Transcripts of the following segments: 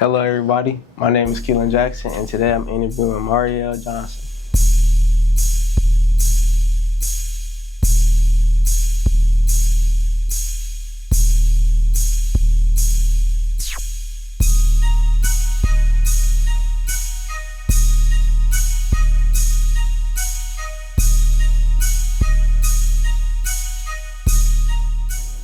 Hello, everybody. My name is Keelan Jackson, and today I'm interviewing Marielle Johnson.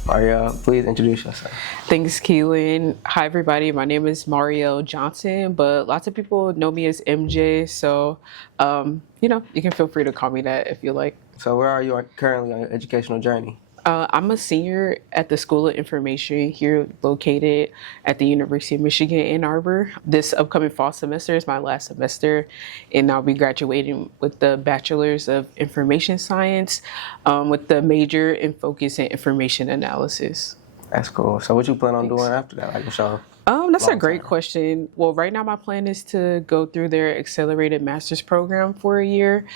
Marielle, please introduce yourself. Thanks, Keelan. Hi, everybody. My name is Marielle Johnson, but lots of people know me as MJ. So, you can feel free to call me that if you like. So where are you currently on your educational journey? I'm a senior at the School of Information here located at the University of Michigan, Ann Arbor. This upcoming fall semester is my last semester, and I'll be graduating with the Bachelor's of Information Science with the major and focus in information analysis. That's cool. So what you plan on doing after that? That's a great question. Well, right now my plan is to go through their accelerated master's program for a year.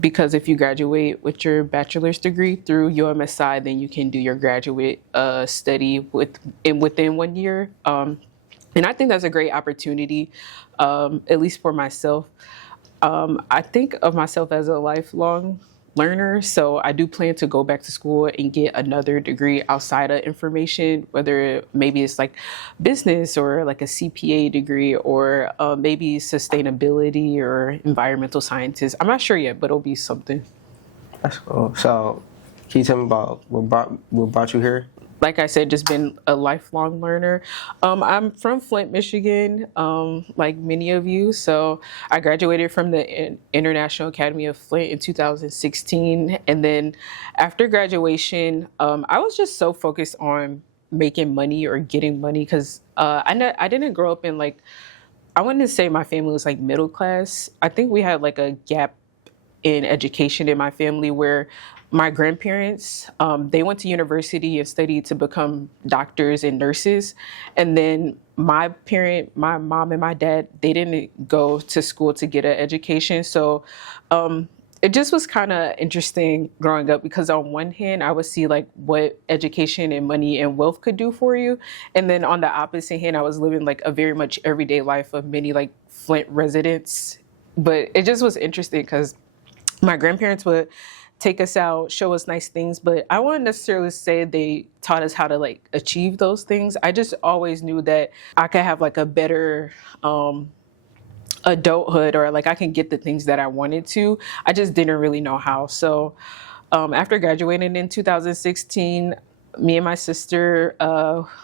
Because if you graduate with your bachelor's degree through UMSI, then you can do your graduate study within 1 year. And I think that's a great opportunity, at least for myself. I think of myself as a lifelong learner, so I do plan to go back to school and get another degree outside of information, whether maybe it's like business or like a CPA degree or maybe sustainability or environmental sciences. I'm not sure yet, but it'll be something. That's cool. So can you tell me about what brought you here? Like I said, just been a lifelong learner. I'm from Flint, Michigan, like many of you. So I graduated from the International Academy of Flint in 2016. And then after graduation, I was just so focused on making money or getting money because I didn't grow up in I wouldn't say my family was like middle class. I think we had like a gap in education in my family where my grandparents, they went to university and studied to become doctors and nurses. And then my mom and my dad, they didn't go to school to get an education. So it just was kind of interesting growing up because on one hand, I would see like what education and money and wealth could do for you. And then on the opposite hand, I was living like a very much everyday life of many like Flint residents. But it just was interesting because my grandparents would take us out, show us nice things, but I wouldn't necessarily say they taught us how to like achieve those things. I just always knew that I could have like a better adulthood or like I can get the things that I wanted to. I just didn't really know how. So after graduating in 2016, me and my sister,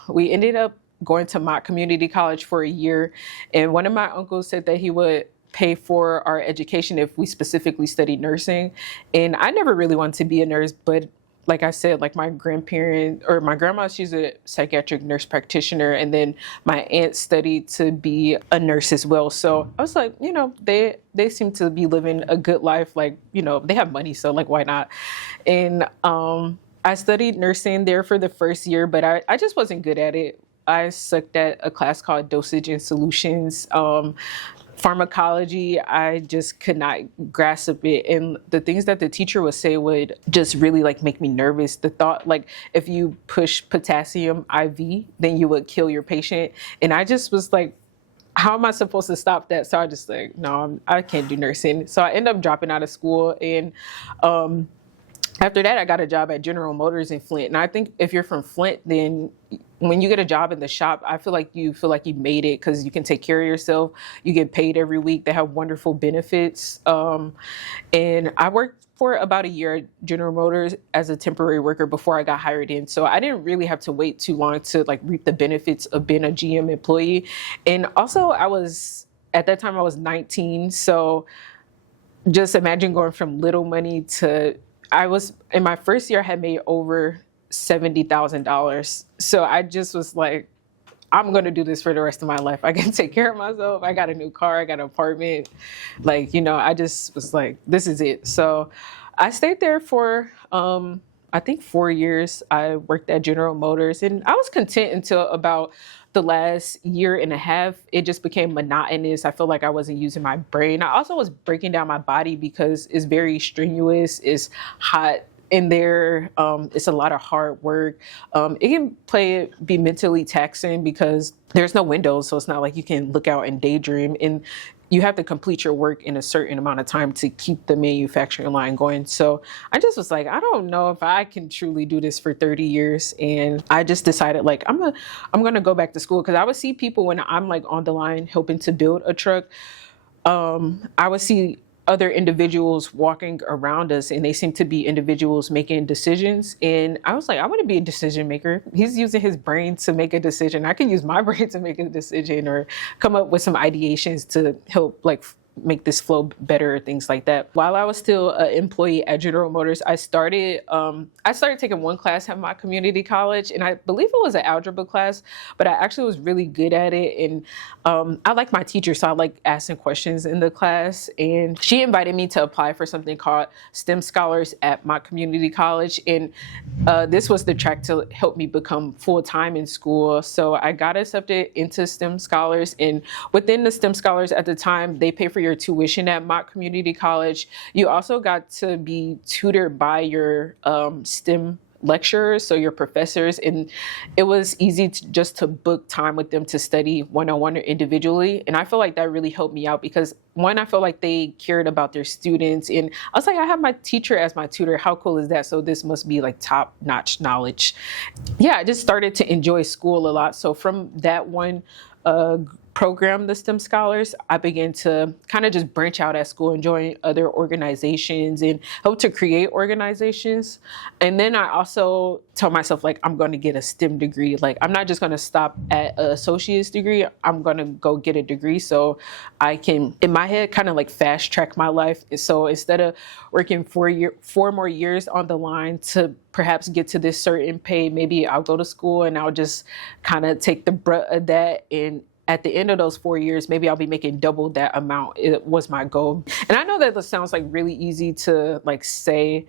we ended up going to Mott Community College for a year. And one of my uncles said that he would pay for our education if we specifically studied nursing. And I never really wanted to be a nurse, but like I said, like my grandma, she's a psychiatric nurse practitioner. And then my aunt studied to be a nurse as well. So I was like, they seem to be living a good life. Like, they have money. So like, why not? And I studied nursing there for the first year, but I just wasn't good at it. I sucked at a class called Dosage and Solutions. Pharmacology, I just could not grasp it. And the things that the teacher would say would just really like make me nervous. The thought, like if you push potassium IV, then you would kill your patient. And I just was like, how am I supposed to stop that? So I just like, no, I can't do nursing. So I ended up dropping out of school. And after that, I got a job at General Motors in Flint. And I think if you're from Flint, then when you get a job in the shop, I feel like you made it because you can take care of yourself. You get paid every week. They have wonderful benefits. And I worked for about a year at General Motors as a temporary worker before I got hired in. So I didn't really have to wait too long to like reap the benefits of being a GM employee. And also at that time I was 19. So just imagine going from little money to, in my first year I had made over $70,000. So I just was like, I'm going to do this for the rest of my life. I can take care of myself. I got a new car. I got an apartment. I just was like, this is it. So I stayed there for, I think 4 years. I worked at General Motors and I was content until about the last year and a half. It just became monotonous. I felt like I wasn't using my brain. I also was breaking down my body because it's very strenuous. It's hot. in there. It's a lot of hard work. It can be mentally taxing because there's no windows, so it's not like you can look out and daydream. And you have to complete your work in a certain amount of time to keep the manufacturing line going. So I just was like, I don't know if I can truly do this for 30 years. And I just decided like, I'm gonna go back to school, because I would see people when I'm like on the line helping to build a truck. I would see other individuals walking around us, and they seem to be individuals making decisions. And I was like, I want to be a decision maker. He's using his brain to make a decision. I can use my brain to make a decision, or come up with some ideations to help like make this flow better, things like that. While I was still an employee at General Motors, I started taking one class at my community college, and I believe it was an algebra class, but I actually was really good at it. And I like my teacher, so I like asking questions in the class. And she invited me to apply for something called STEM Scholars at my community college. And this was the track to help me become full-time in school. So I got accepted into STEM Scholars, and within the STEM Scholars at the time, they pay for your tuition at Mott Community College. You also got to be tutored by your STEM lecturers, so your professors, and it was easy to book time with them to study one-on-one or individually. And I feel like that really helped me out, because one, I feel like they cared about their students, and I was like, I have my teacher as my tutor. How cool is that? So this must be like top-notch knowledge. Yeah, I just started to enjoy school a lot. So from that one program, the STEM Scholars, I began to kind of just branch out at school and join other organizations and help to create organizations. And then I also tell myself, like, I'm going to get a STEM degree. Like, I'm not just going to stop at an associate's degree. I'm going to go get a degree so I can, in my head, kind of like fast track my life. So instead of working 4 more years on the line to perhaps get to this certain pay, maybe I'll go to school and I'll just kind of take the brunt of that, and at the end of those 4 years, maybe I'll be making double that amount. It was my goal. And I know that this sounds like really easy to like say,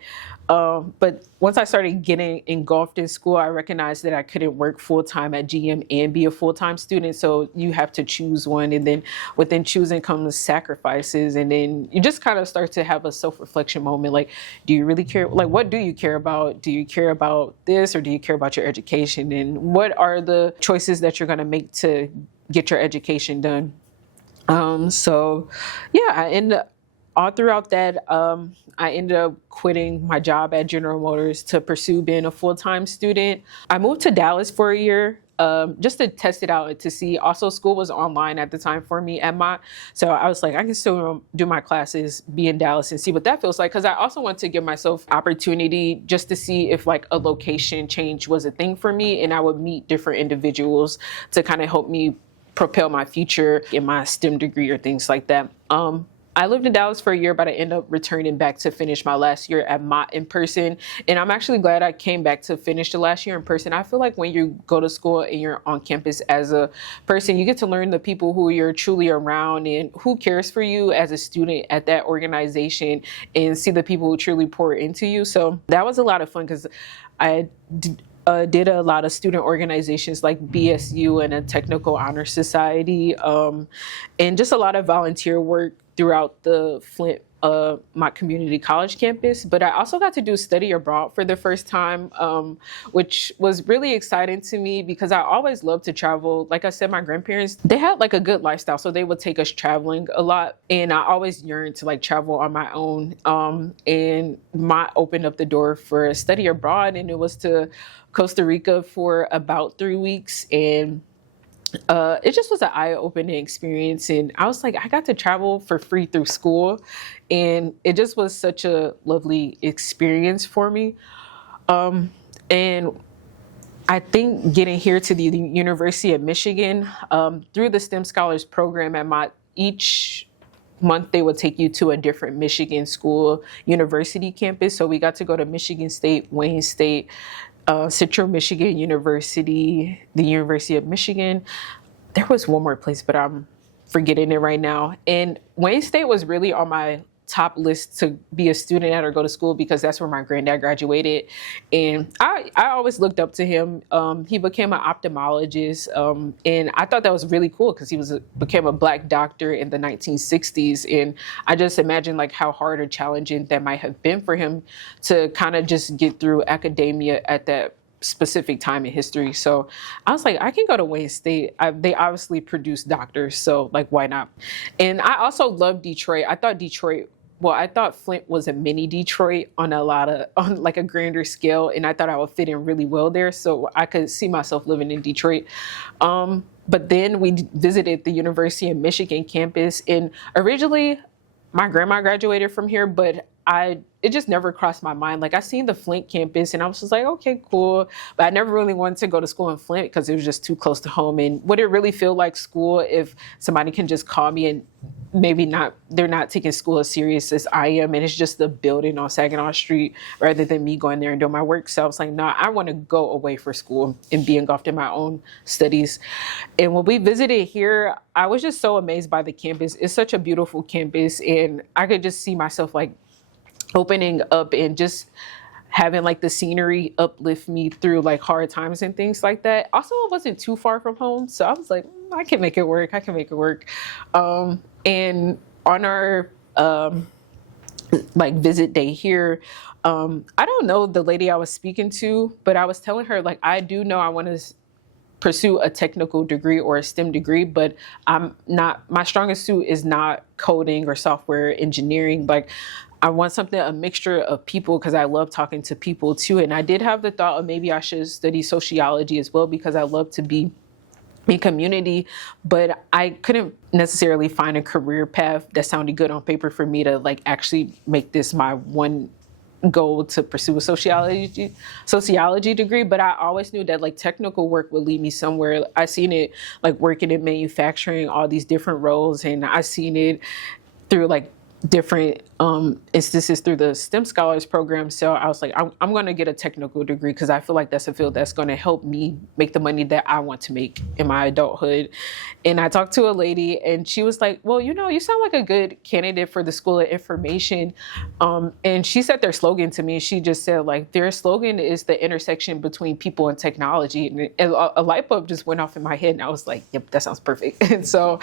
but once I started getting engulfed in school, I recognized that I couldn't work full-time at GM and be a full-time student. So you have to choose one. And then within choosing comes sacrifices. And then you just kind of start to have a self-reflection moment. Like, do you really care? Like, what do you care about? Do you care about this, or do you care about your education? And what are the choices that you're going to make to get your education done? So yeah, all throughout that, I ended up quitting my job at General Motors to pursue being a full-time student. I moved to Dallas for a year, just to test it out and to see. Also, school was online at the time for me at Mott. So I was like, I can still do my classes, be in Dallas, and see what that feels like. Because I also want to give myself opportunity just to see if like a location change was a thing for me, and I would meet different individuals to kind of help me propel my future in my STEM degree or things like that. I lived in Dallas for a year, but I ended up returning back to finish my last year at Mott in person. And I'm actually glad I came back to finish the last year in person. I feel like when you go to school and you're on campus as a person, you get to learn the people who you're truly around and who cares for you as a student at that organization, and see the people who truly pour into you. So that was a lot of fun, because I did a lot of student organizations like BSU and a Technical Honor Society, and just a lot of volunteer work throughout the Flint, my community college campus. But I also got to do study abroad for the first time, which was really exciting to me, because I always loved to travel. Like I said, my grandparents, they had like a good lifestyle, so they would take us traveling a lot. And I always yearned to like travel on my own. And Mott opened up the door for a study abroad, and it was to Costa Rica for about 3 weeks. And it just was an eye-opening experience. And I was like, I got to travel for free through school. And it just was such a lovely experience for me. And I think getting here to the University of Michigan, through the STEM Scholars program at Mott, each month they would take you to a different Michigan school university campus. So we got to go to Michigan State, Wayne State, Central Michigan University, the University of Michigan. There was one more place, but I'm forgetting it right now. And Wayne State was really on my top list to be a student at or go to school because that's where my granddad graduated. And I always looked up to him. He became an ophthalmologist. And I thought that was really cool because became a Black doctor in the 1960s. And I just imagine like how hard or challenging that might have been for him to kind of just get through academia at that specific time in history. So I was like, I can go to Wayne State. They obviously produce doctors, so like, why not? And I also love Detroit. I thought Flint was a mini Detroit on like a grander scale, and I thought I would fit in really well there. So I could see myself living in Detroit. But then we visited the University of Michigan campus, and originally my grandma graduated from here, but it just never crossed my mind. Like I seen the Flint campus and I was just like, okay, cool. But I never really wanted to go to school in Flint because it was just too close to home. And would it really feel like school if somebody can just call me and they're not taking school as serious as I am, and it's just the building on Saginaw Street rather than me going there and doing my work. So I was like, no, I want to go away for school and be engulfed in my own studies. And when we visited here, I was just so amazed by the campus. It's such a beautiful campus, and I could just see myself like opening up and just having like the scenery uplift me through like hard times and things like that. Also, it wasn't too far from home, so I was like, I can make it work. And on our like visit day here, I don't know the lady I was speaking to, but I was telling her like, I do know I want to pursue a technical degree or a STEM degree, but my strongest suit is not coding or software engineering. Like I want a mixture of people, because I love talking to people too. And I did have the thought of maybe I should study sociology as well, because I love to be in community, but I couldn't necessarily find a career path that sounded good on paper for me to like actually make this my one goal to pursue a sociology degree. But I always knew that like technical work would lead me somewhere. I seen it like working in manufacturing, all these different roles, and I seen it through like different instances through the STEM Scholars Program. So I was like, I'm going to get a technical degree because I feel like that's a field that's going to help me make the money that I want to make in my adulthood. And I talked to a lady and she was like, well, you sound like a good candidate for the School of Information. And she said their slogan to me. She just said like, their slogan is the intersection between people and technology. And a light bulb just went off in my head and I was like, yep, that sounds perfect. And so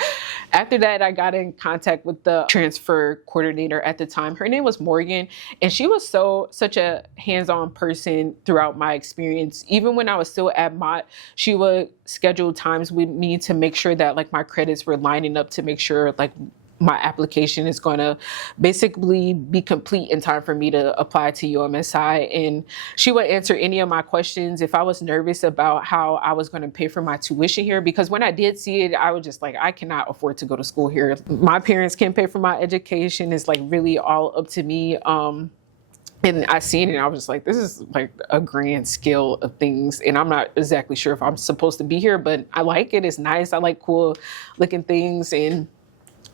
after that, I got in contact with the transfer coordinator at the time. Her name was Morgan, and she was such a hands-on person throughout my experience. Even when I was still at Mott, she would schedule times with me to make sure that like my credits were lining up, to make sure like my application is going to basically be complete in time for me to apply to UMSI. And she would answer any of my questions. If I was nervous about how I was going to pay for my tuition here, because when I did see it, I was just like, I cannot afford to go to school here. My parents can't pay for my education. It's like really all up to me. And I seen it and I was just like, this is like a grand scale of things. And I'm not exactly sure if I'm supposed to be here, but I like it. It's nice. I like cool looking things. And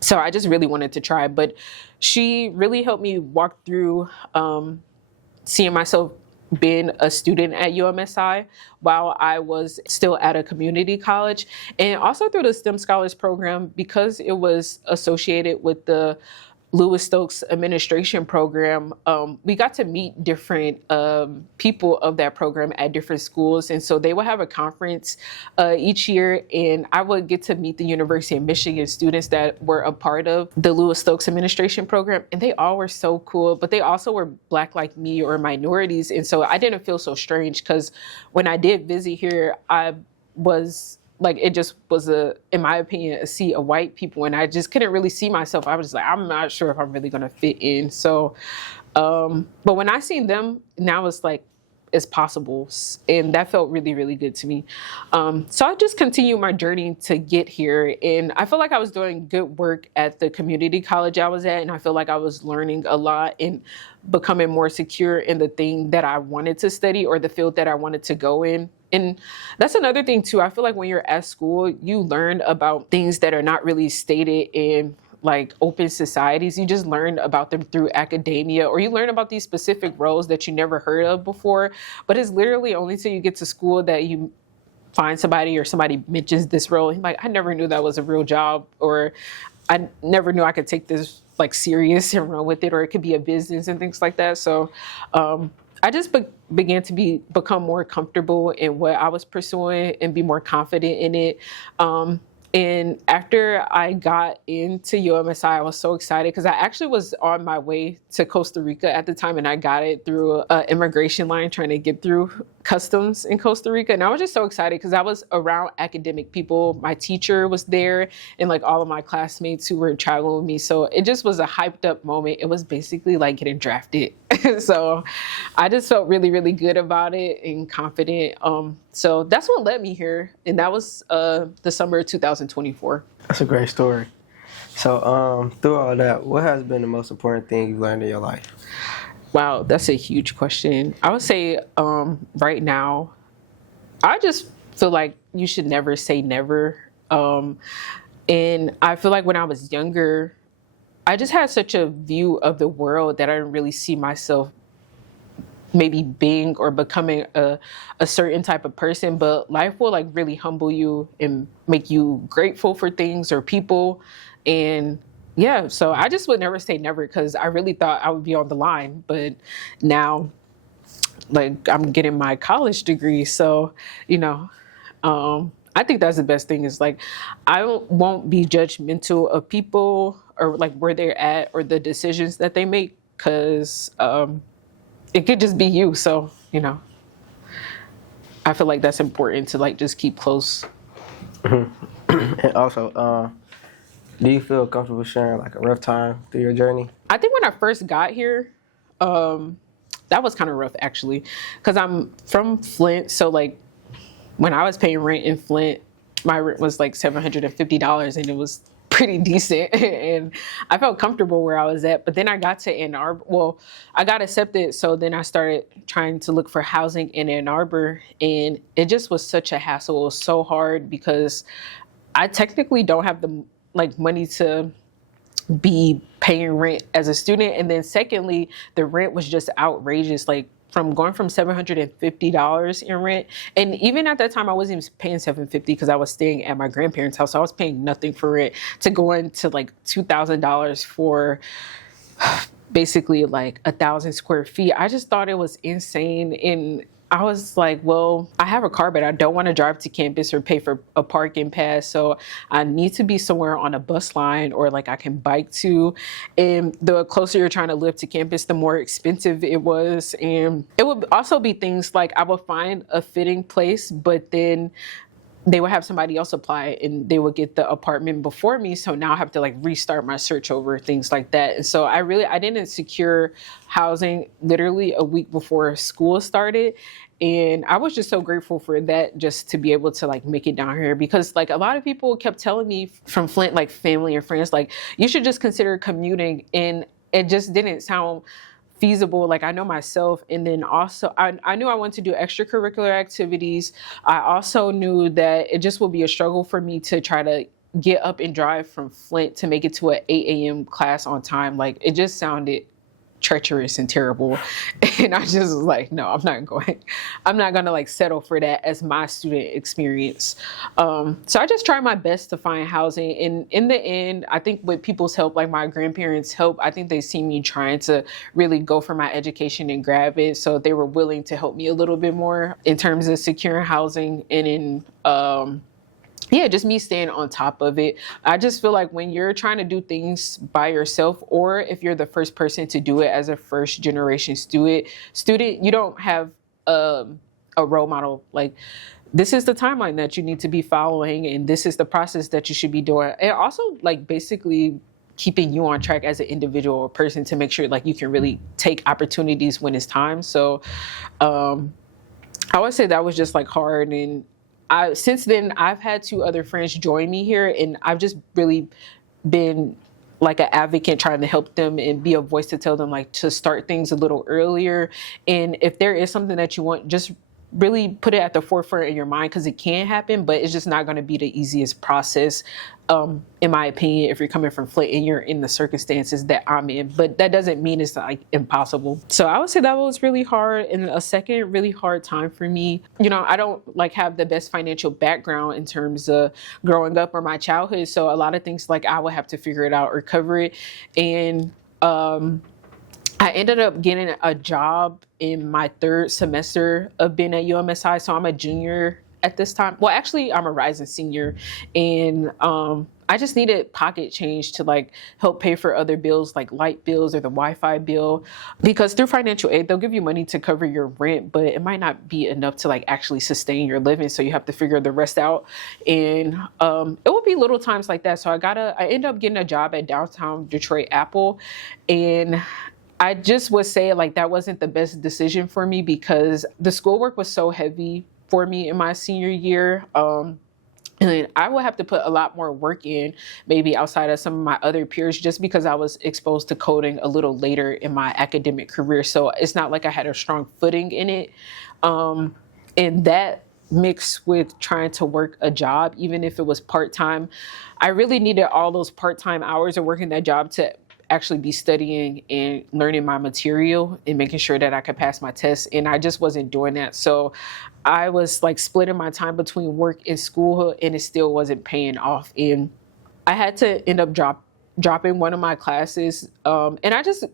so I just really wanted to try, but she really helped me walk through seeing myself being a student at UMSI while I was still at a community college, and also through the STEM Scholars Program, because it was associated with the Lewis Stokes administration program. We got to meet different people of that program at different schools. And so they would have a conference each year, and I would get to meet the University of Michigan students that were a part of the Lewis Stokes administration program. And they all were so cool, but they also were Black like me or minorities. And so I didn't feel so strange, because when I did visit here, I was like, it just was in my opinion, a sea of white people. And I just couldn't really see myself. I was just like, I'm not sure if I'm really going to fit in. So, but when I seen them, now it's like, it's possible. And that felt really, really good to me. So I just continued my journey to get here. And I feel like I was doing good work at the community college I was at. And I feel like I was learning a lot and becoming more secure in the thing that I wanted to study or the field that I wanted to go in. And that's another thing too. I feel like when you're at school, you learn about things that are not really stated in like open societies. You just learn about them through academia, or you learn about these specific roles that you never heard of before. But it's literally only till you get to school that you find somebody or somebody mentions this role. And like, I never knew that was a real job, or I never knew I could take this like serious and run with it, or it could be a business and things like that. So I just began to become more comfortable in what I was pursuing and be more confident in it. And after I got into UMSI, I was so excited because I actually was on my way to Costa Rica at the time, and I got it through an immigration line trying to get through customs in Costa Rica. And I was just so excited because I was around academic people. My teacher was there and like all of my classmates who were traveling with me. So it just was a hyped up moment. It was basically like getting drafted. So I just felt really, really good about it and confident. So that's what led me here. And that was the summer of 2024. That's a great story. So through all that, what has been the most important thing you've learned in your life? Wow, that's a huge question. I would say right now, I just feel like you should never say never. And I feel like when I was younger, I just had such a view of the world that I didn't really see myself maybe being or becoming a certain type of person, but life will like really humble you and make you grateful for things or people. And yeah, so I just would never say never because I really thought I would be on the line, but now like I'm getting my college degree. So, you know, I think that's the best thing is like, I won't be judgmental of people or like where they're at or the decisions that they make because, it could just be you. So, you know, I feel like that's important to like just keep close. And also, do you feel comfortable sharing like a rough time through your journey? I think when I first got here, that was kind of rough actually, because I'm from Flint. So like when I was paying rent in Flint, my rent was like $750 and it was pretty decent and I felt comfortable where I was at. But then I got to Ann Arbor. Well, I got accepted. So then I started trying to look for housing in Ann Arbor and it just was such a hassle. It was so hard because I technically don't have the like money to be paying rent as a student. And then secondly, the rent was just outrageous. Like from going from $750 in rent. And even at that time, I wasn't even paying $750 because I was staying at my grandparents' house. So I was paying nothing for rent to going to like $2,000 for basically like 1,000 square feet. I just thought it was insane. And I was like, well, I have a car, but I don't want to drive to campus or pay for a parking pass. So I need to be somewhere on a bus line or like I can bike to. And the closer you're trying to live to campus, the more expensive it was. And it would also be things like I would find a fitting place, but then they would have somebody else apply and they would get the apartment before me. So now I have to like restart my search over things like that. And so I didn't secure housing literally a week before school started. And I was just so grateful for that, just to be able to like make it down here because like a lot of people kept telling me from Flint, like family and friends, like you should just consider commuting. And it just didn't sound feasible. Like I know myself. And then also I knew I wanted to do extracurricular activities. I also knew that it just would be a struggle for me to try to get up and drive from Flint to make it to an 8 a.m. class on time. Like it just sounded treacherous and terrible. And I just was like, no, I'm not going to like settle for that as my student experience. So I just tried my best to find housing. And in the end, I think with people's help, like my grandparents' help, I think they see me trying to really go for my education and grab it. So they were willing to help me a little bit more in terms of securing housing and in, yeah, just me staying on top of it. I just feel like when you're trying to do things by yourself, or if you're the first person to do it as a first generation student, you don't have a role model. Like this is the timeline that you need to be following, and this is the process that you should be doing. And also like basically keeping you on track as an individual or person to make sure like you can really take opportunities when it's time. So I would say that was just like hard. And since then, I've had 2 other friends join me here, and I've just really been like an advocate trying to help them and be a voice to tell them like to start things a little earlier. And if there is something that you want, just really put it at the forefront in your mind because it can happen, but it's just not going to be the easiest process, in my opinion, if you're coming from Flint and you're in the circumstances that I'm in. But that doesn't mean it's like impossible. So I would say that was really hard. And a second really hard time for me, I don't like have the best financial background in terms of growing up or my childhood. So a lot of things like I would have to figure it out or cover it. And I ended up getting a job in my third semester of being at UMSI. So I'm a junior at this time. Well, actually, I'm a rising senior. And I just needed pocket change to like help pay for other bills like light bills or the Wi-Fi bill. Because through financial aid, they'll give you money to cover your rent, but it might not be enough to like actually sustain your living. So you have to figure the rest out. And it will be little times like that. So I ended up getting a job at downtown Detroit Apple. And I just would say like that wasn't the best decision for me because the schoolwork was so heavy for me in my senior year. And I would have to put a lot more work in, maybe outside of some of my other peers, just because I was exposed to coding a little later in my academic career. So it's not like I had a strong footing in it. And that mixed with trying to work a job, even if it was part-time, I really needed all those part-time hours of working that job to actually be studying and learning my material and making sure that I could pass my tests. And I just wasn't doing that. So I was like splitting my time between work and school, and it still wasn't paying off. And I had to end up dropping one of my classes. And I just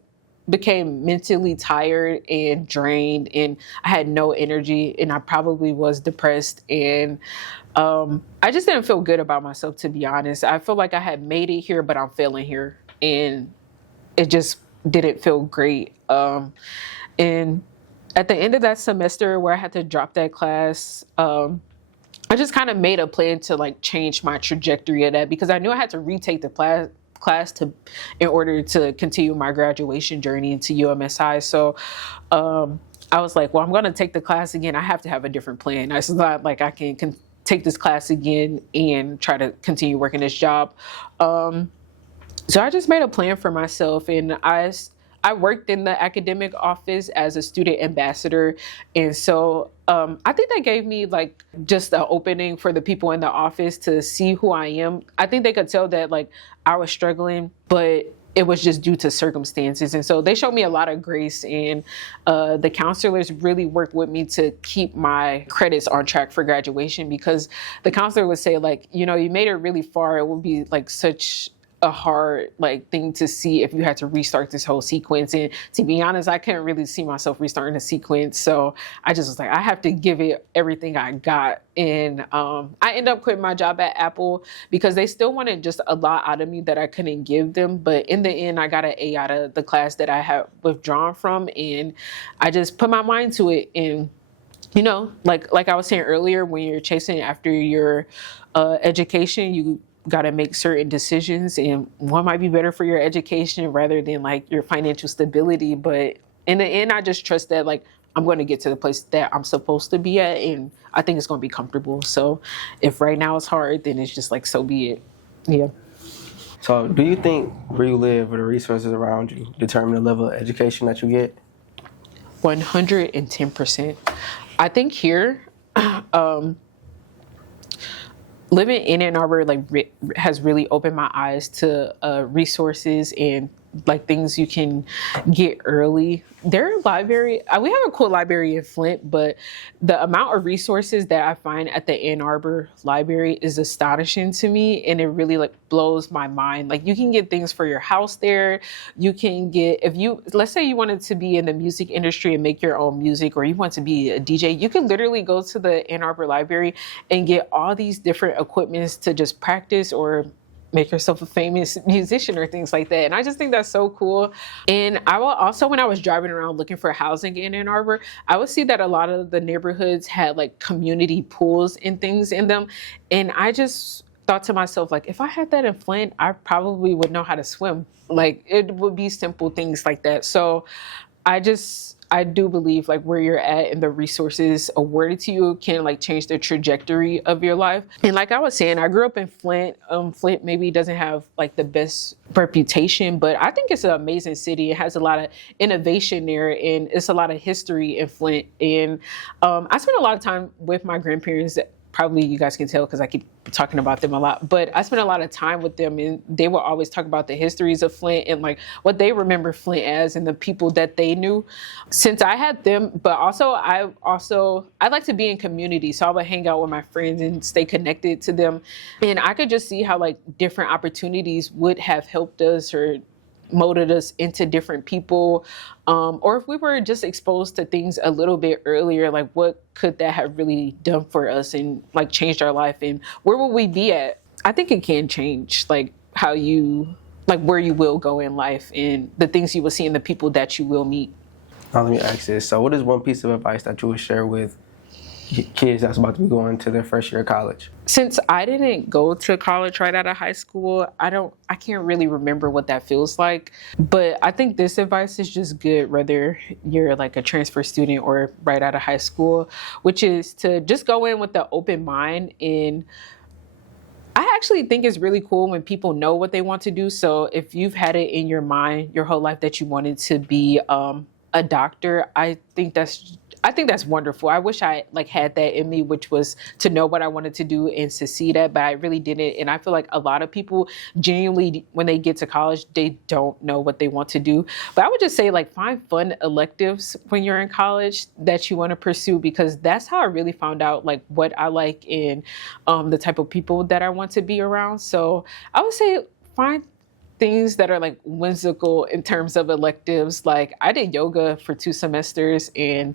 became mentally tired and drained, and I had no energy, and I probably was depressed. And I just didn't feel good about myself, to be honest. I feel like I had made it here, but I'm failing here. And it just didn't feel great. And at the end of that semester where I had to drop that class, I just kind of made a plan to like change my trajectory of that because I knew I had to retake the class in order to continue my graduation journey into UMSI. So I was like, well, I'm going to take the class again. I have to have a different plan. It's not like I can take this class again and try to continue working this job. So I just made a plan for myself, and I worked in the academic office as a student ambassador. And so I think that gave me like just an opening for the people in the office to see who I am. I think they could tell that like I was struggling, but it was just due to circumstances. And so they showed me a lot of grace, and the counselors really worked with me to keep my credits on track for graduation, because the counselor would say like, you made it really far. It would be like such a hard like thing to see if you had to restart this whole sequence. And to be honest, I couldn't really see myself restarting a sequence. So I just was like, I have to give it everything I got. And I ended up quitting my job at Apple because they still wanted just a lot out of me that I couldn't give them. But in the end, I got an A out of the class that I had withdrawn from. And I just put my mind to it. And like I was saying earlier, when you're chasing after your education, you got to make certain decisions, and one might be better for your education rather than like your financial stability. But in the end, I just trust that like I'm going to get to the place that I'm supposed to be at, and I think it's going to be comfortable. So if right now it's hard, then it's just like, so be it. Yeah. So do you think where you live or the resources around you determine the level of education that you get? 110%. I think here, living in Ann Arbor has really opened my eyes to resources and like things you can get early. Their library, we have a cool library in Flint, but the amount of resources that I find at the Ann Arbor library is astonishing to me, and it really like blows my mind. Like you can get things for your house there. You can get, let's say you wanted to be in the music industry and make your own music, or you want to be a DJ, you can literally go to the Ann Arbor library and get all these different equipments to just practice or make yourself a famous musician or things like that. And I just think that's so cool. And I will also, when I was driving around looking for housing in Ann Arbor, I would see that a lot of the neighborhoods had like community pools and things in them. And I just thought to myself, like, if I had that in Flint, I probably would know how to swim. Like it would be simple things like that. So I I do believe like where you're at and the resources awarded to you can like change the trajectory of your life. And like I was saying, I grew up in Flint. Flint maybe doesn't have like the best reputation, but I think it's an amazing city. It has a lot of innovation there, and it's a lot of history in Flint. And I spent a lot of time with my grandparents. Probably you guys can tell because I keep talking about them a lot, but I spent a lot of time with them, and they will always talk about the histories of Flint and like what they remember Flint as and the people that they knew. Since I had them, but I like to be in community, so I would hang out with my friends and stay connected to them, and I could just see how like different opportunities would have helped us or molded us into different people, or if we were just exposed to things a little bit earlier, like what could that have really done for us and like changed our life, and where would we be at? I think it can change like how you like where you will go in life and the things you will see and the people that you will meet. Now let me ask this. So what is one piece of advice that you would share with kids that's about to be going to their first year of college? Since I didn't go to college right out of high school, I can't really remember what that feels like. But I think this advice is just good whether you're like a transfer student or right out of high school, which is to just go in with the open mind. And I actually think it's really cool when people know what they want to do. So if you've had it in your mind your whole life that you wanted to be a doctor, I think that's wonderful. I wish I like had that in me, which was to know what I wanted to do and succeed at, but I really didn't. And I feel like a lot of people genuinely, when they get to college, they don't know what they want to do. But I would just say like find fun electives when you're in college that you want to pursue, because that's how I really found out like what I like and the type of people that I want to be around. So I would say find things that are like whimsical in terms of electives. Like I did yoga for 2 semesters, and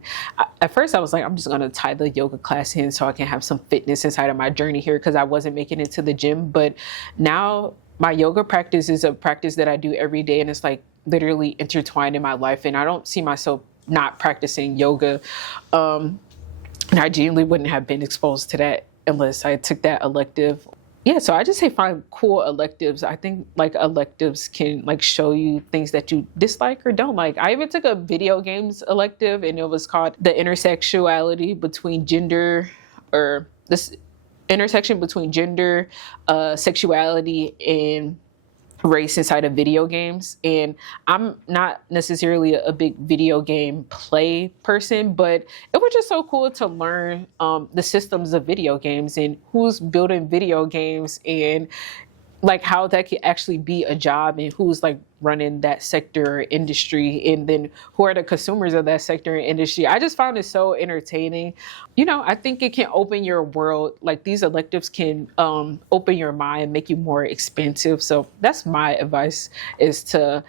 at first I was like, I'm just gonna tie the yoga class in so I can have some fitness inside of my journey here, because I wasn't making it to the gym. But now my yoga practice is a practice that I do every day, and it's like literally intertwined in my life, and I don't see myself not practicing yoga. And I genuinely wouldn't have been exposed to that unless I took that elective. Yeah, so I just say find cool electives. I think like electives can like show you things that you dislike or don't like. I even took a video games elective, and it was called the intersectionality between gender, or this intersection between gender, sexuality, and race inside of video games. And I'm not necessarily a big video game play person, but it was just so cool to learn the systems of video games and who's building video games, and like how that could actually be a job, and who's like running that sector or industry, and then who are the consumers of that sector and industry. I just found it so entertaining. You know, I think it can open your world. Like these electives can open your mind, make you more expansive. So that's my advice, is to,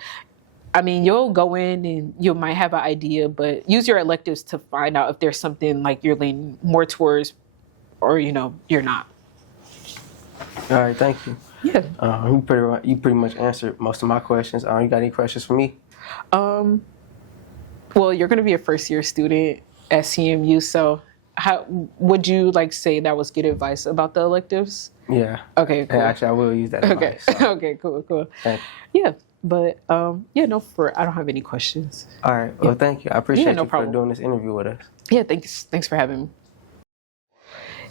I mean, you'll go in and you might have an idea, but use your electives to find out if there's something like you're leaning more towards, or, you know, you're not. All right, thank you. Yeah. You pretty much answered most of my questions. You got any questions for me? Well, you're going to be a first year student at CMU, so how would you like say that was good advice about the electives? Yeah. Okay, cool. Yeah, actually, I will use that advice. Okay. So. Okay, cool. Thank you. Yeah, but I don't have any questions. All right. Well, thank you. I appreciate no you problem. for doing this interview with us. Yeah, thanks for having me.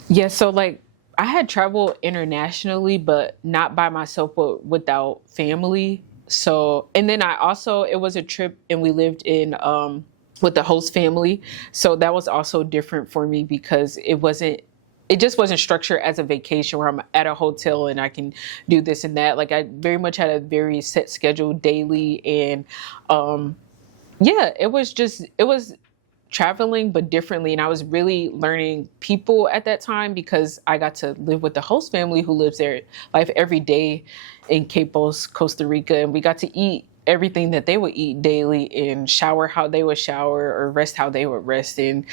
Yeah, so like I had traveled internationally, but not by myself, but without family. So, and then it was a trip, and we lived in with the host family. So that was also different for me, because it just wasn't structured as a vacation where I'm at a hotel and I can do this and that. Like I very much had a very set schedule daily, and it was traveling but differently, and I was really learning people at that time, because I got to live with the host family who lives their life every day in Capos, Costa Rica, and we got to eat everything that they would eat daily, and shower how they would shower, or rest how they would rest, and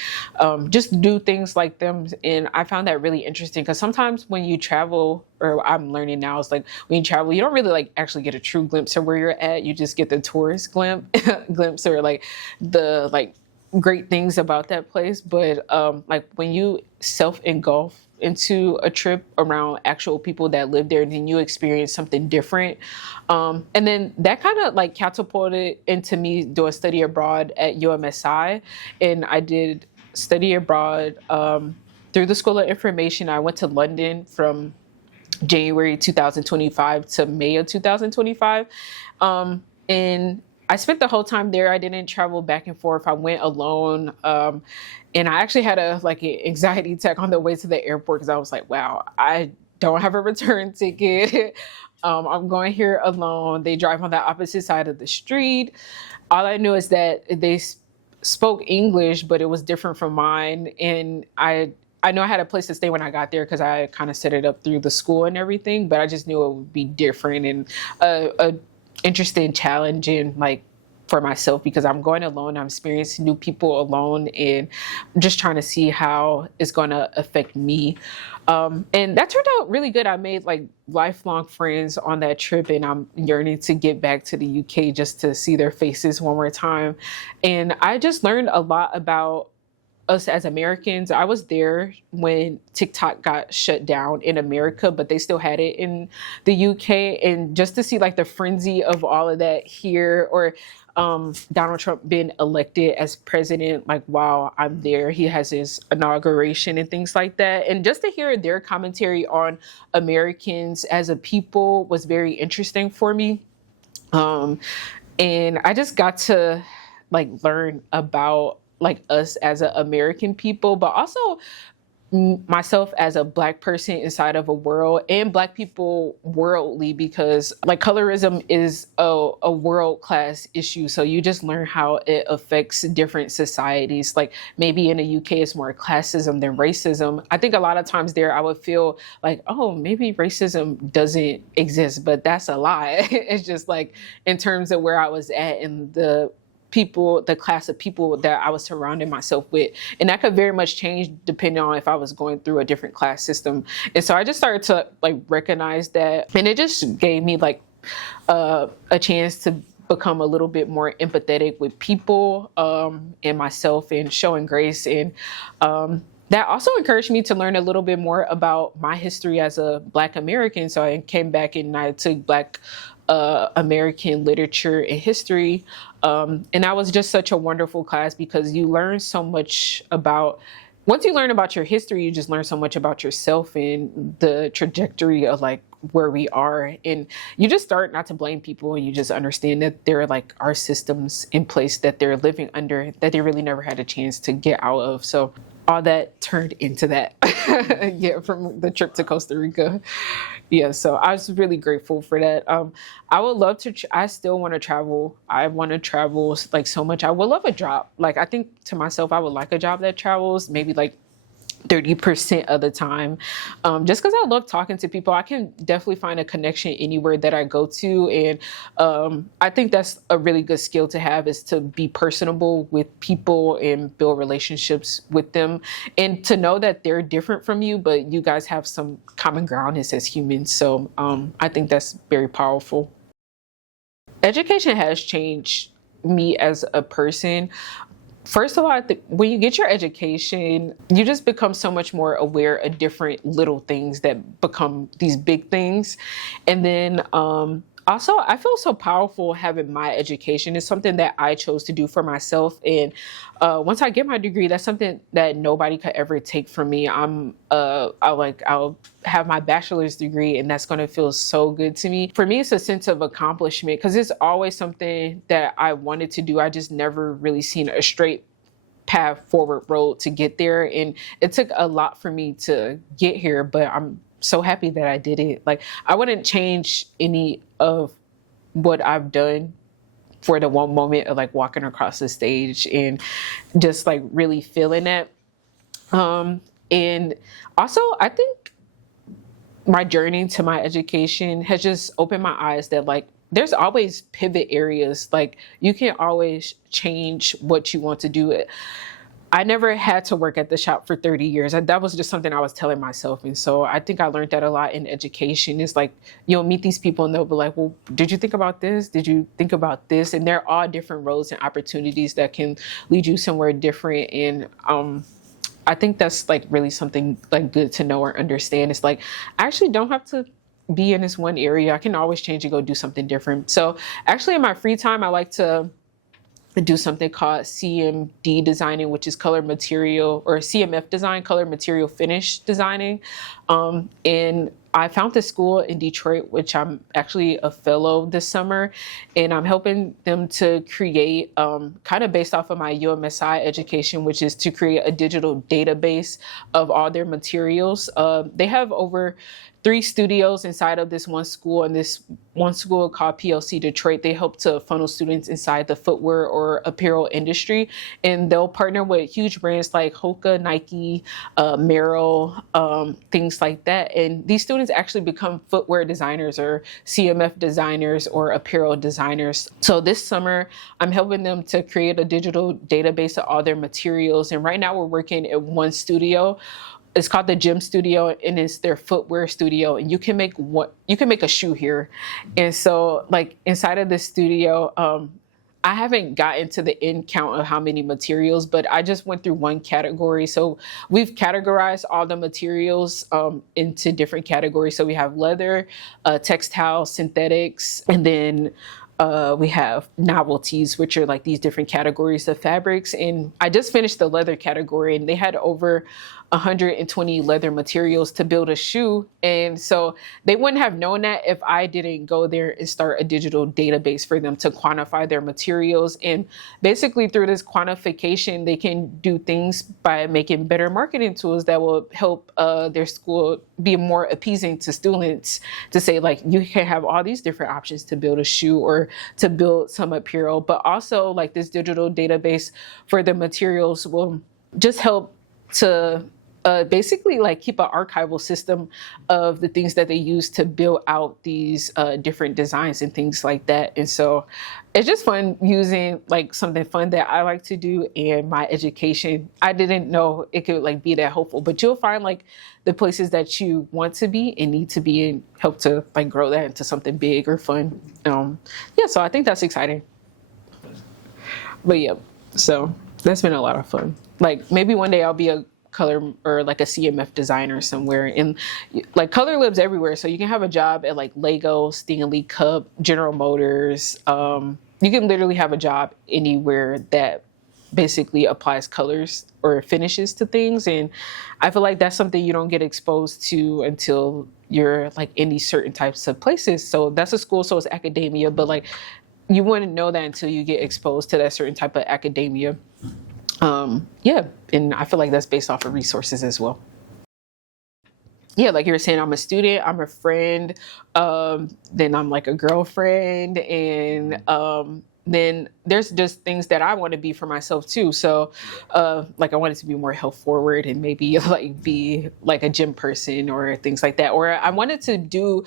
just do things like them. And I found that really interesting, because sometimes when you travel, or I'm learning now, it's like when you travel, you don't really like actually get a true glimpse of where you're at. You just get the tourist glimpse, or like the like great things about that place. But like when you self-engulf into a trip around actual people that live there, then you experience something different. And then that kind of like catapulted into me doing study abroad at UMSI. And I did study abroad through the School of Information. I went to London from January 2025 to May of 2025. And I spent the whole time there. I didn't travel back and forth. I went alone. And I actually had an anxiety attack on the way to the airport because I was like, wow, I don't have a return ticket. I'm going here alone. They drive on the opposite side of the street. All I knew is that they spoke English, but it was different from mine. And I know I had a place to stay when I got there because I kind of set it up through the school and everything, but I just knew it would be different and a interesting challenge and like for myself because I'm going alone. I'm experiencing new people alone and I'm just trying to see how it's going to affect me. And that turned out really good. I made like lifelong friends on that trip and I'm yearning to get back to the UK just to see their faces one more time. And I just learned a lot about us as Americans. I was there when TikTok got shut down in America, but they still had it in the UK. And just to see like the frenzy of all of that here, or Donald Trump being elected as president, like while I'm there, he has his inauguration and things like that. And just to hear their commentary on Americans as a people was very interesting for me. And I just got to like learn about like us as an American people, but also myself as a Black person inside of a world and Black people worldly, because like colorism is a world-class issue. So you just learn how it affects different societies. Like maybe in the UK it's more classism than racism. I think a lot of times there I would feel like, oh, maybe racism doesn't exist, but that's a lie. It's just like in terms of where I was at in the class of people that I was surrounding myself with. And that could very much change depending on if I was going through a different class system. And so I just started to like recognize that. And it just gave me like a chance to become a little bit more empathetic with people and myself and showing grace. And that also encouraged me to learn a little bit more about my history as a Black American. So I came back and I took Black American literature and history. And that was just such a wonderful class because you learn so much about, once you learn about your history, you just learn so much about yourself and the trajectory of like where we are. And you just start not to blame people and you just understand that there are like our systems in place that they're living under that they really never had a chance to get out of. So all that turned into that. Yeah, from the trip to Costa Rica. Yeah, so I was really grateful for that. I would love to, I still want to travel. I want to travel like so much. I would love a job. Like, I think to myself, I would like a job that travels maybe like 30% of the time. Just because I love talking to people. I can definitely find a connection anywhere that I go to. And I think that's a really good skill to have, is to be personable with people and build relationships with them. And to know that they're different from you, but you guys have some common ground as humans. So I think that's very powerful. Education has changed me as a person. First of all, I think when you get your education, you just become so much more aware of different little things that become these big things. And then also, I feel so powerful having my education. It's something that I chose to do for myself. And once I get my degree, that's something that nobody could ever take from me. I'll have my bachelor's degree, and that's going to feel so good to me. For me, it's a sense of accomplishment because it's always something that I wanted to do. I just never really seen a straight path forward road to get there. And it took a lot for me to get here, but I'm so happy that I did it. Like, I wouldn't change any of what I've done for the one moment of like walking across the stage and just like really feeling that. And also, I think my journey to my education has just opened my eyes that like there's always pivot areas. Like, you can always change what you want to do. I never had to work at the shop for 30 years. That was just something I was telling myself. And so I think I learned that a lot in education. It's like, you'll meet these people and they'll be like, well, did you think about this? Did you think about this? And they're all different roads and opportunities that can lead you somewhere different. And I think that's like really something like good to know or understand. It's like I actually don't have to be in this one area. I can always change and go do something different. So actually in my free time, I like to do something called CMD designing, which is color material, or CMF design, color material finish designing. And I found this school in Detroit, which I'm actually a fellow this summer, and I'm helping them to create, kind of based off of my UMSI education, which is to create a digital database of all their materials. They have over 3 studios inside of this one school, and this one school called PLC Detroit, they help to funnel students inside the footwear or apparel industry, and they'll partner with huge brands like Hoka, Nike, Merrell, things like that. And these students actually become footwear designers or CMF designers or apparel designers. So this summer, I'm helping them to create a digital database of all their materials. And right now we're working at one studio. It's called the Gym Studio, and it's their footwear studio. And you can make a shoe here. And so, like inside of this studio, I haven't gotten to the end count of how many materials, but I just went through one category. So we've categorized all the materials into different categories. So we have leather, textile, synthetics, and then we have novelties, which are like these different categories of fabrics. And I just finished the leather category, and they had over 120 leather materials to build a shoe. And so they wouldn't have known that if I didn't go there and start a digital database for them to quantify their materials. And basically through this quantification, they can do things by making better marketing tools that will help their school be more appeasing to students, to say like, you can have all these different options to build a shoe or to build some apparel, but also like this digital database for the materials will just help to basically like keep an archival system of the things that they use to build out these different designs and things like that. And so it's just fun using like something fun that I like to do in my education. I didn't know it could like be that hopeful, but you'll find like the places that you want to be and need to be and help to like grow that into something big or fun. Yeah, so I think that's exciting. But yeah, so that's been a lot of fun. Like maybe one day I'll be a color or like a CMF designer somewhere, and like color lives everywhere. So you can have a job at like Lego, Stanley Cup, General Motors. You can literally have a job anywhere that basically applies colors or finishes to things. And I feel like that's something you don't get exposed to until you're like in these certain types of places. So that's a school, so it's academia, but like you wouldn't know that until you get exposed to that certain type of academia. Yeah, and I feel like that's based off of resources as well. Yeah, like you were saying, I'm a student, I'm a friend, then I'm like a girlfriend, and then there's just things that I want to be for myself too. So, like I wanted to be more health forward and maybe like be like a gym person or things like that. Or I wanted to do,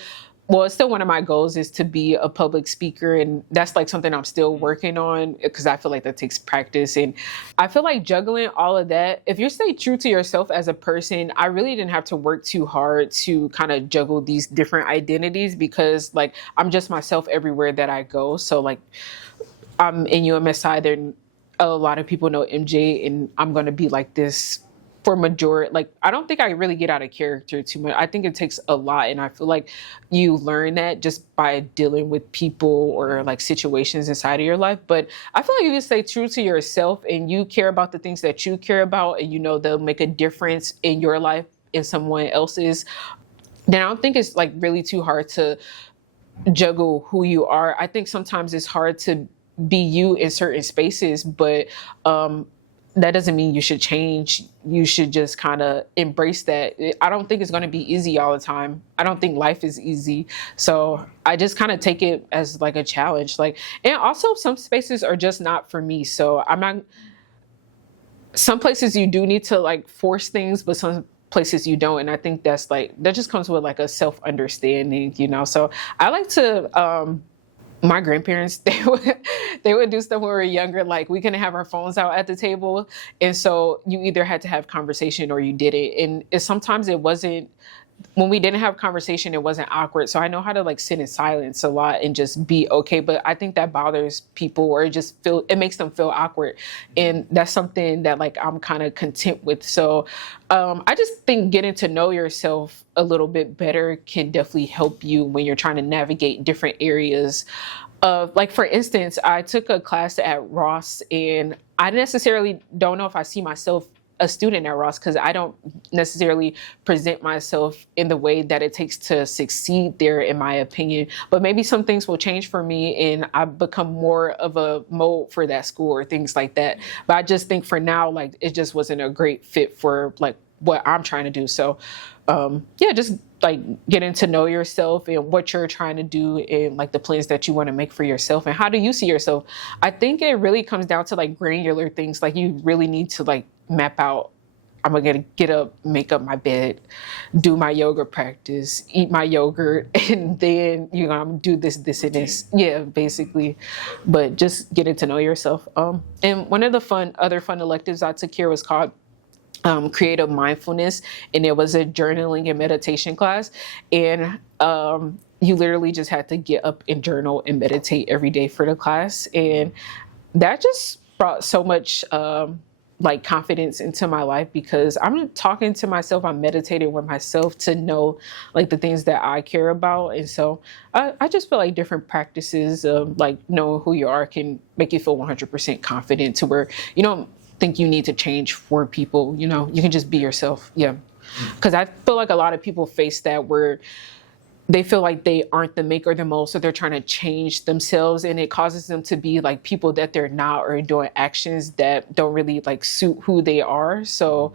well, it's still one of my goals is to be a public speaker. And that's like something I'm still working on because I feel like that takes practice. And I feel like juggling all of that, if you stay true to yourself as a person, I really didn't have to work too hard to kind of juggle these different identities because like I'm just myself everywhere that I go. So like I'm in UMSI, there a lot of people know MJ, and I'm going to be like this for majority. Like, I don't think I really get out of character too much. I think it takes a lot. And I feel like you learn that just by dealing with people or like situations inside of your life. But I feel like you just stay true to yourself and you care about the things that you care about, and you know, they'll make a difference in your life, in someone else's. Then I don't think it's like really too hard to juggle who you are. I think sometimes it's hard to be you in certain spaces, but that doesn't mean you should change. You should just kind of embrace that. I don't think it's going to be easy all the time. I don't think life is easy. So I just kind of take it as like a challenge. Like, and also some spaces are just not for me. So I'm not, some places you do need to like force things, but some places you don't. And I think that's like, that just comes with like a self-understanding, you know? So I like to, my grandparents, they would do stuff when we were younger. Like we couldn't have our phones out at the table. And so you either had to have conversation or you didn't. And sometimes it wasn't when we didn't have conversation, it wasn't awkward. So I know how to like sit in silence a lot and just be okay. But I think that bothers people, or it makes them feel awkward. And that's something that like I'm kind of content with. So I just think getting to know yourself a little bit better can definitely help you when you're trying to navigate different areas. Like for instance, I took a class at Ross, and I necessarily don't know if I see myself a student at Ross, because I don't necessarily present myself in the way that it takes to succeed there, in my opinion. But maybe some things will change for me and I become more of a mold for that school or things like that. But I just think for now, like it just wasn't a great fit for like what I'm trying to do. So yeah, just like getting to know yourself and what you're trying to do and like the plans that you want to make for yourself and how do you see yourself. I think it really comes down to like granular things. Like you really need to like map out, I'm gonna get up, make up my bed, do my yoga practice, eat my yogurt, and then I'm gonna do this, this, and this. Yeah, basically. But just getting to know yourself. And one of the other fun electives I took here was called creative mindfulness, and it was a journaling and meditation class. And you literally just had to get up and journal and meditate every day for the class, and that just brought so much like confidence into my life, because I'm talking to myself, I'm meditating with myself to know like the things that I care about. And so I just feel like different practices of like knowing who you are can make you feel 100% confident, to where you don't think you need to change for people. You can just be yourself. Yeah. Because I feel like a lot of people face that, where they feel like they aren't the make or the mold, so they're trying to change themselves, and it causes them to be like people that they're not, or doing actions that don't really like suit who they are. So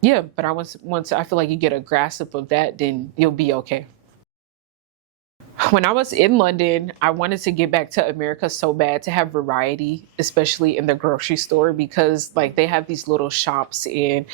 yeah, but once I feel like you get a grasp of that, then you'll be okay. When I was in London, I wanted to get back to America so bad, to have variety, especially in the grocery store, because like they have these little shops and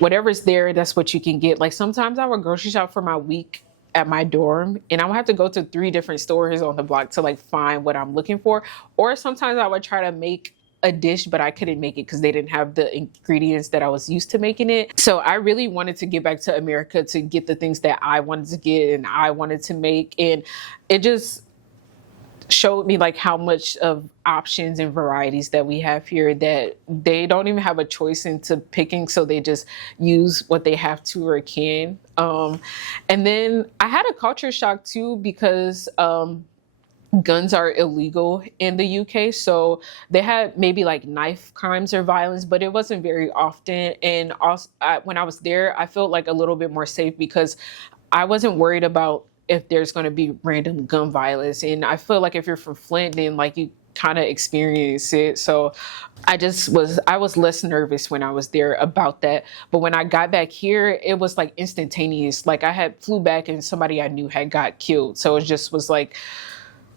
whatever's there, that's what you can get. Like sometimes I would grocery shop for my week at my dorm, and I would have to go to 3 different stores on the block to like find what I'm looking for. Or sometimes I would try to make a dish, but I couldn't make it because they didn't have the ingredients that I was used to making it. So I really wanted to get back to America to get the things that I wanted to get and I wanted to make. And it just showed me like how much of options and varieties that we have here, that they don't even have a choice into picking, so they just use what they have to or can. And then I had a culture shock too, because guns are illegal in the UK. So they had maybe like knife crimes or violence, but it wasn't very often. And also when I was there, I felt like a little bit more safe, because I wasn't worried about if there's going to be random gun violence. And I feel like if you're from Flint, then like you kind of experience it. So I was less nervous when I was there about that. But when I got back here, it was like instantaneous. Like I had flew back and somebody I knew had got killed. So it just was like,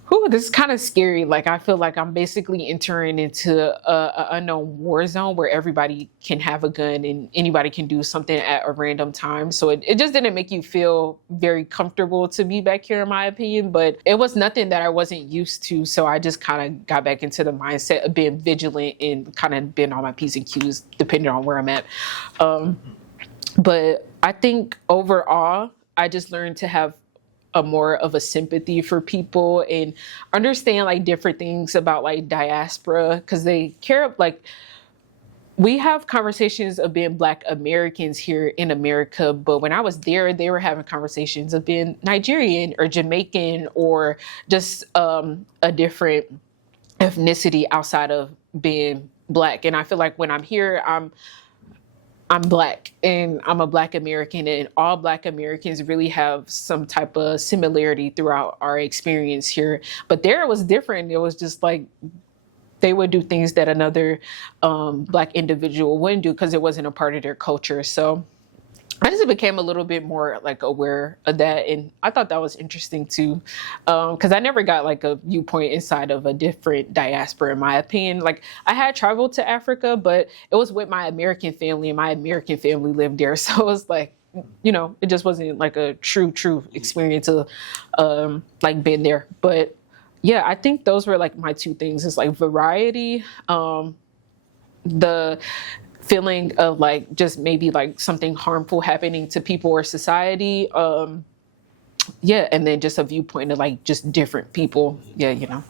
whew, this is kind of scary. Like I feel like I'm basically entering into a unknown war zone where everybody can have a gun and anybody can do something at a random time. So it just didn't make you feel very comfortable to be back here, in my opinion. But it was nothing that I wasn't used to. So I just kind of got back into the mindset of being vigilant and kind of being on my P's and Q's depending on where I'm at. But I think overall, I just learned to have a more of a sympathy for people and understand like different things about like diaspora, because they care. Like we have conversations of being Black Americans here in America, but when I was there, they were having conversations of being Nigerian or Jamaican or just a different ethnicity outside of being Black. And I feel like when I'm here, I'm Black and I'm a Black American, and all Black Americans really have some type of similarity throughout our experience here. But there it was different. It was just like they would do things that another Black individual wouldn't do because it wasn't a part of their culture. So I just became a little bit more like aware of that. And I thought that was interesting too. Cause I never got like a viewpoint inside of a different diaspora, in my opinion. Like I had traveled to Africa, but it was with my American family and my American family lived there. So it was like, it just wasn't like a true experience of like being there. But yeah, I think those were like my 2 things. It's like variety, the feeling of like just maybe like something harmful happening to people or society. Yeah, and then just a viewpoint of like just different people. Yeah, you know.